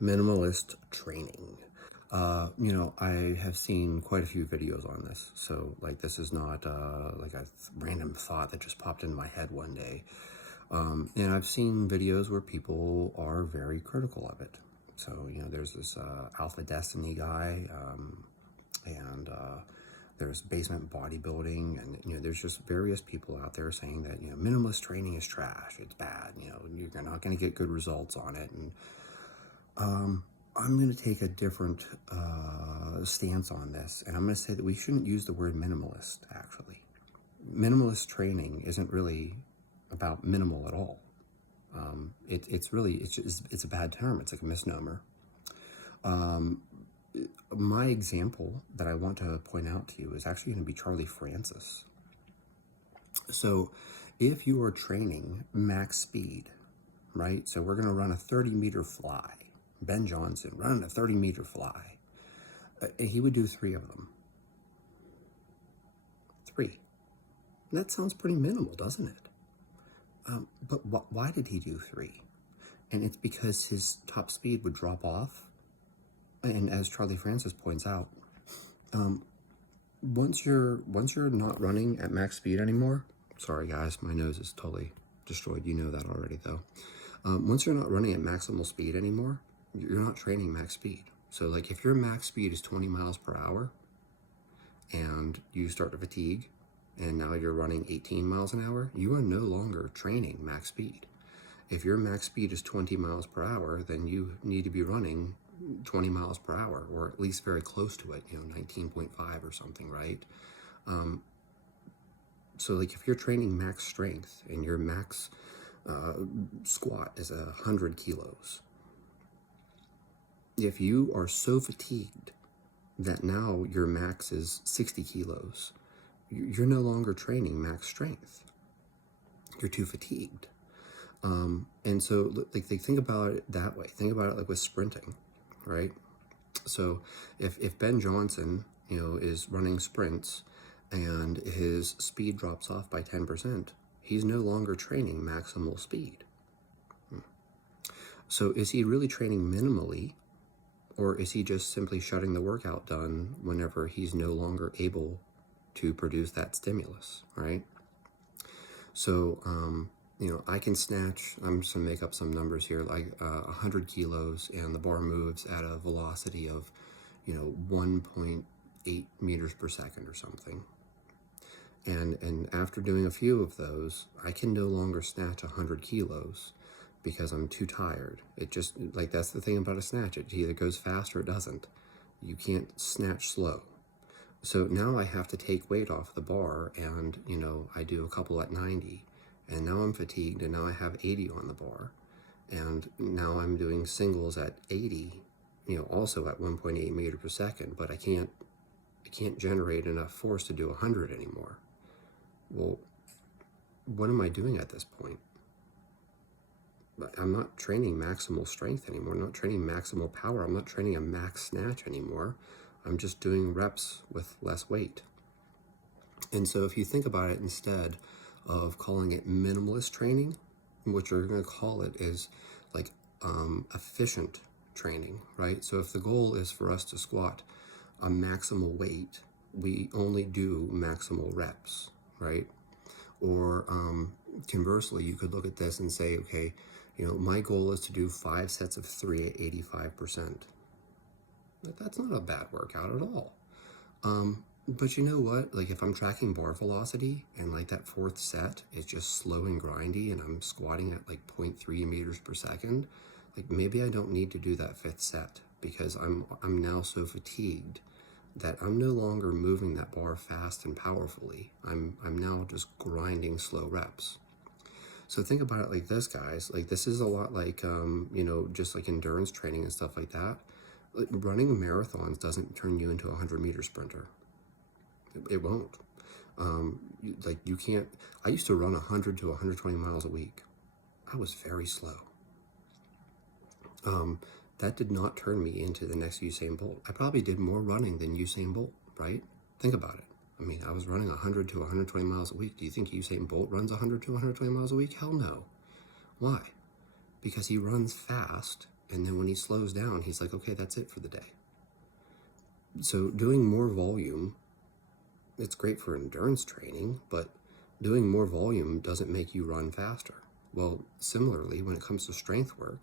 Minimalist training. I have seen quite a few videos on this. So, like, this is not like a random thought that just popped into my head one day. And I've seen videos where people are very critical of it. So, there's this Alpha Destiny guy, and there's basement bodybuilding, and there's just various people out there saying that minimalist training is trash, it's bad, you're not going to get good results on it. And I'm going to take a different stance on this, and I'm going to say that we shouldn't use the word minimalist, actually. Minimalist training isn't really about minimal at all. It's a bad term. It's like a misnomer. My example that I want to point out to you is actually going to be Charlie Francis. So if you are training max speed, right? So we're going to run a 30-meter fly. Ben Johnson running a 30-meter fly. He would do 3 of them. 3. That sounds pretty minimal, doesn't it? But why did he do 3? And it's because his top speed would drop off. And as Charlie Francis points out, once you're not running at max speed anymore, sorry guys, my nose is totally destroyed. You know that already though. Once you're not running at maximal speed anymore, you're not training max speed. So like if your max speed is 20 miles per hour and you start to fatigue and now you're running 18 miles an hour, you are no longer training max speed. If your max speed is 20 miles per hour, then you need to be running 20 miles per hour, or at least very close to it, 19.5 or something, right? So like if you're training max strength and your max squat is 100 kilos, if you are so fatigued that now your max is 60 kilos, you're no longer training max strength. You're too fatigued. And so like think about it that way. Think about it like with sprinting, right? So if Ben Johnson, is running sprints and his speed drops off by 10%, he's no longer training maximal speed. So is he really training minimally, or is he just simply shutting the workout done whenever he's no longer able to produce that stimulus, right? So, I can snatch, I'm just gonna make up some numbers here, like 100 kilos, and the bar moves at a velocity of, 1.8 meters per second or something. And after doing a few of those, I can no longer snatch 100 kilos because I'm too tired. It just, like, that's the thing about a snatch. It either goes fast or it doesn't. You can't snatch slow. So now I have to take weight off the bar, and, I do a couple at 90, and now I'm fatigued, and now I have 80 on the bar. And now I'm doing singles at 80, also at 1.8 meter per second, but I can't generate enough force to do 100 anymore. Well, what am I doing at this point? I'm not training maximal strength anymore. I'm not training maximal power. I'm not training a max snatch anymore. I'm just doing reps with less weight. And so if you think about it, instead of calling it minimalist training, what you're going to call it is like efficient training, right? So if the goal is for us to squat a maximal weight, we only do maximal reps, right? Or conversely, you could look at this and say, okay, my goal is to do 5 sets of 3 at 85%. That's not a bad workout at all. But you know what? Like if I'm tracking bar velocity and like that 4th set is just slow and grindy and I'm squatting at like 0.3 meters per second, like maybe I don't need to do that 5th set because I'm now so fatigued that I'm no longer moving that bar fast and powerfully. I'm now just grinding slow reps. So think about it like this, guys. Like this is a lot like, just like endurance training and stuff like that. Like, running marathons doesn't turn you into a 100-meter sprinter. It won't. Like you can't, I used to run 100 to 120 miles a week. I was very slow. That did not turn me into the next Usain Bolt. I probably did more running than Usain Bolt, right? Think about it. I mean, I was running 100 to 120 miles a week. Do you think Usain Bolt runs 100 to 120 miles a week? Hell no. Why? Because he runs fast And then when he slows down, he's like, okay, that's it for the day. So doing more volume, it's great for endurance training, but doing more volume doesn't make you run faster. Well, similarly, when it comes to strength work,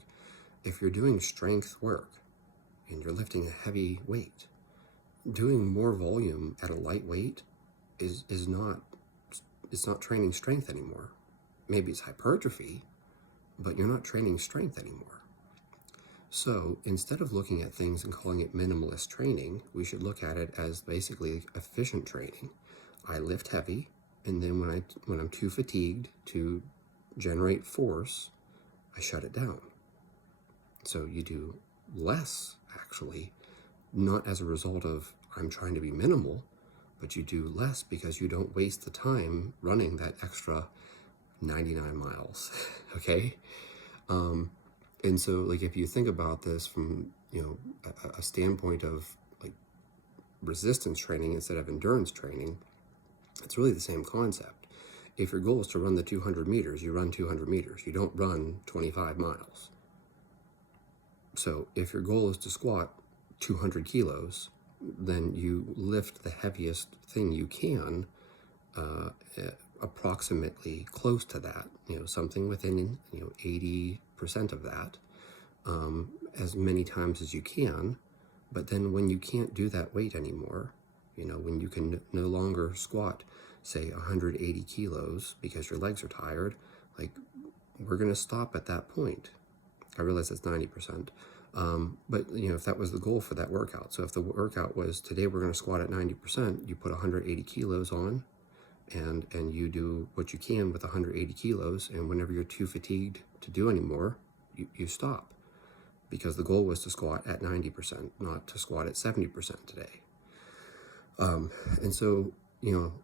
if you're doing strength work and you're lifting a heavy weight, doing more volume at a light weight is not, it's not training strength anymore. Maybe it's hypertrophy, but you're not training strength anymore. So instead of looking at things and calling it minimalist training, we should look at it as basically efficient training. I lift heavy, and then when I'm too fatigued to generate force, I shut it down. So you do less, actually, not as a result of I'm trying to be minimal, but you do less because you don't waste the time running that extra 99 miles, okay? And so, like, if you think about this from, a standpoint of, like, resistance training instead of endurance training, it's really the same concept. If your goal is to run the 200 meters, you run 200 meters. You don't run 25 miles. So if your goal is to squat 200 kilos, then you lift the heaviest thing you can, approximately close to that, something within, 80% of that, as many times as you can. But then when you can't do that weight anymore, when you can no longer squat, say 180 kilos because your legs are tired, like, we're going to stop at that point. I realize it's 90%. But if that was the goal for that workout, so if the workout was today we're going to squat at 90%, you put 180 kilos on, and you do what you can with 180 kilos, and whenever you're too fatigued to do anymore, you stop, because the goal was to squat at 90%, not to squat at 70% today. And so,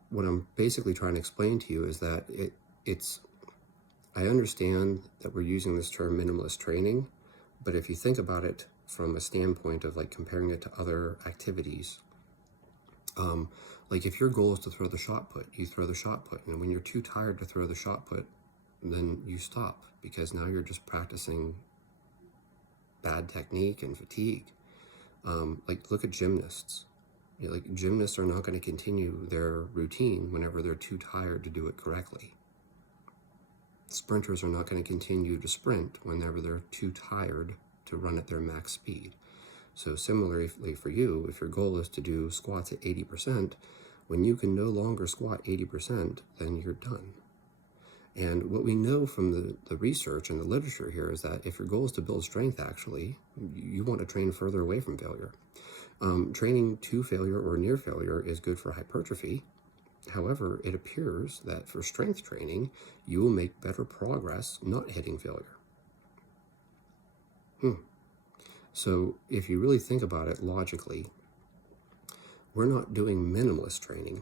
what I'm basically trying to explain to you is that I understand that we're using this term minimalist training, but if you think about it from a standpoint of, like, comparing it to other activities, like, if your goal is to throw the shot put, you throw the shot put. And when you're too tired to throw the shot put, then you stop, because now you're just practicing bad technique and fatigue. Like, look at gymnasts. Like, gymnasts are not going to continue their routine whenever they're too tired to do it correctly. Sprinters are not going to continue to sprint whenever they're too tired to run at their max speed. So similarly for you, if your goal is to do squats at 80%, when you can no longer squat 80%, then you're done. And what we know from the research and the literature here is that if your goal is to build strength, actually, you want to train further away from failure. Training to failure or near failure is good for hypertrophy. However, it appears that for strength training, you will make better progress not hitting failure. So if you really think about it logically, we're not doing minimalist training.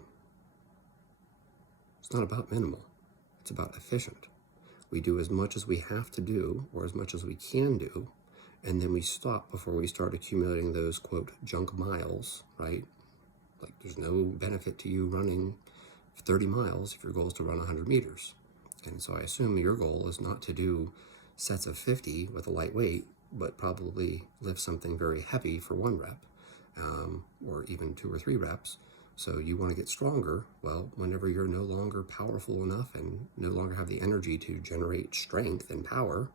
It's not about minimal. It's about efficient. We do as much as we have to do, or as much as we can do, and then we stop before we start accumulating those, quote, junk miles, right? Like, there's no benefit to you running 30 miles if your goal is to run 100 meters. And so I assume your goal is not to do sets of 50 with a light weight, but probably lift something very heavy for 1 rep, or even 2 or 3 reps. So you want to get stronger. Well, whenever you're no longer powerful enough and no longer have the energy to generate strength and power,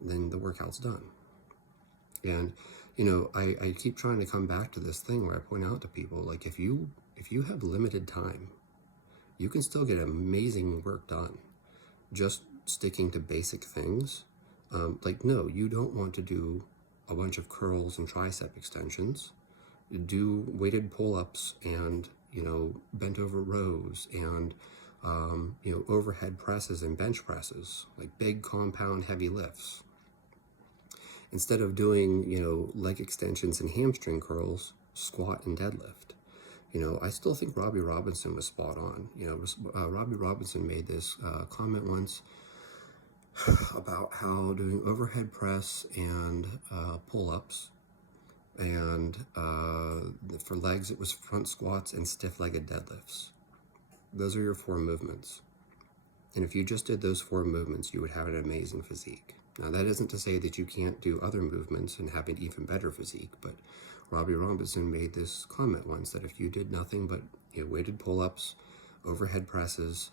then the workout's done. And, I keep trying to come back to this thing where I point out to people, like, if you have limited time, you can still get amazing work done just sticking to basic things. No, you don't want to do a bunch of curls and tricep extensions. Do weighted pull-ups and, bent over rows and, overhead presses and bench presses, like big compound heavy lifts. Instead of doing, leg extensions and hamstring curls, squat and deadlift. I still think Robbie Robinson was spot on. Robbie Robinson made this comment once about how doing overhead press and pull-ups, and for legs it was front squats and stiff-legged deadlifts. Those are your 4 movements. And if you just did those 4 movements, you would have an amazing physique. Now, that isn't to say that you can't do other movements and have an even better physique, but Robbie Robinson made this comment once that if you did nothing but weighted pull-ups, overhead presses,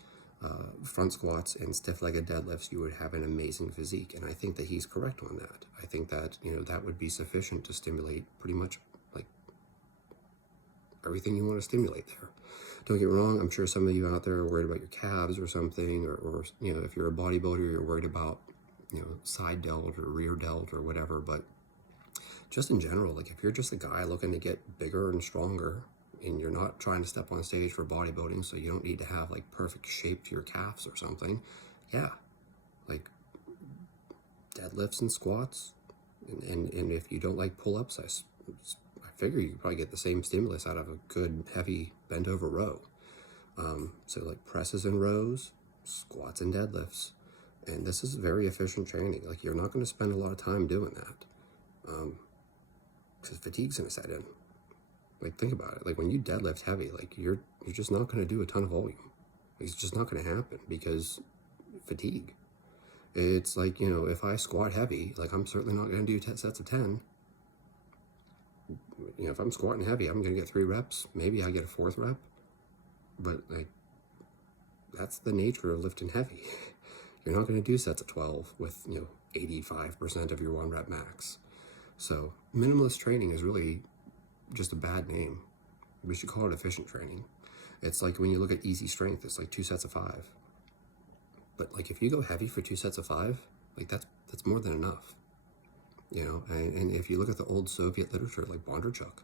front squats, and stiff-legged deadlifts, you would have an amazing physique. And I think that he's correct on that. I think that, that would be sufficient to stimulate pretty much like everything you want to stimulate there. Don't get me wrong, I'm sure some of you out there are worried about your calves or something, or if you're a bodybuilder, you're worried about, side delt or rear delt or whatever. But just in general, like if you're just a guy looking to get bigger and stronger, and you're not trying to step on stage for bodybuilding, so you don't need to have like perfect shape to your calves or something, yeah, like deadlifts and squats, and if you don't like pull-ups, I figure you could probably get the same stimulus out of a good heavy bent over row. So like presses and rows, squats and deadlifts, and this is very efficient training. Like you're not going to spend a lot of time doing that, because fatigue's going to set in. Like think about it. Like when you deadlift heavy, like you're just not going to do a ton of volume. It's just not going to happen because fatigue. It's like, if I squat heavy, like I'm certainly not going to do sets of 10. If I'm squatting heavy, I'm going to get 3 reps. Maybe I get a 4th rep. But like, that's the nature of lifting heavy. You're not going to do sets of 12 with, 85% of your 1 rep max. So minimalist training is really just a bad name. We should call it efficient training. It's like when you look at easy strength, it's like 2 sets of 5. But like if you go heavy for 2 sets of 5, like that's more than enough. And if you look at the old Soviet literature, like Bondarchuk,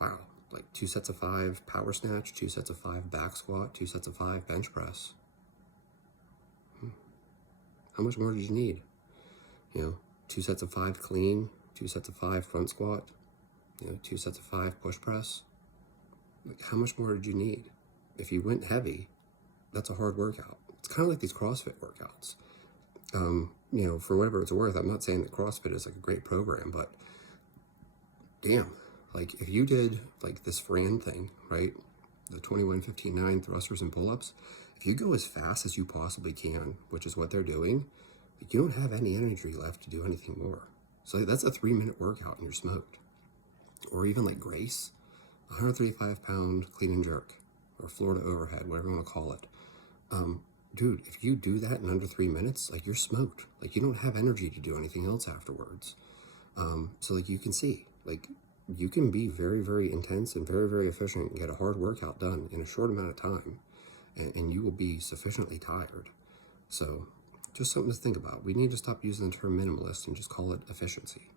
wow, like 2 sets of 5 power snatch, 2 sets of 5 back squat, 2 sets of 5 bench press. How much more did you need? 2 sets of 5 clean, 2 sets of 5 front squat, 2 sets of 5 push press. Like how much more did you need? If you went heavy, that's a hard workout. It's kind of like these CrossFit workouts. For whatever it's worth, I'm not saying that CrossFit is like a great program, but damn, like if you did like this Fran thing, right? The 21-15-9 thrusters and pull-ups, if you go as fast as you possibly can, which is what they're doing, like you don't have any energy left to do anything more. So that's a 3-minute workout and you're smoked. Or even like Grace, 135-pound clean and jerk, or Florida overhead, whatever you want to call it. Dude, if you do that in under 3 minutes, like you're smoked. Like you don't have energy to do anything else afterwards. So like you can see, like you can be very, very intense and very, very efficient and get a hard workout done in a short amount of time, and you will be sufficiently tired. So just something to think about. We need to stop using the term minimalist and just call it efficiency.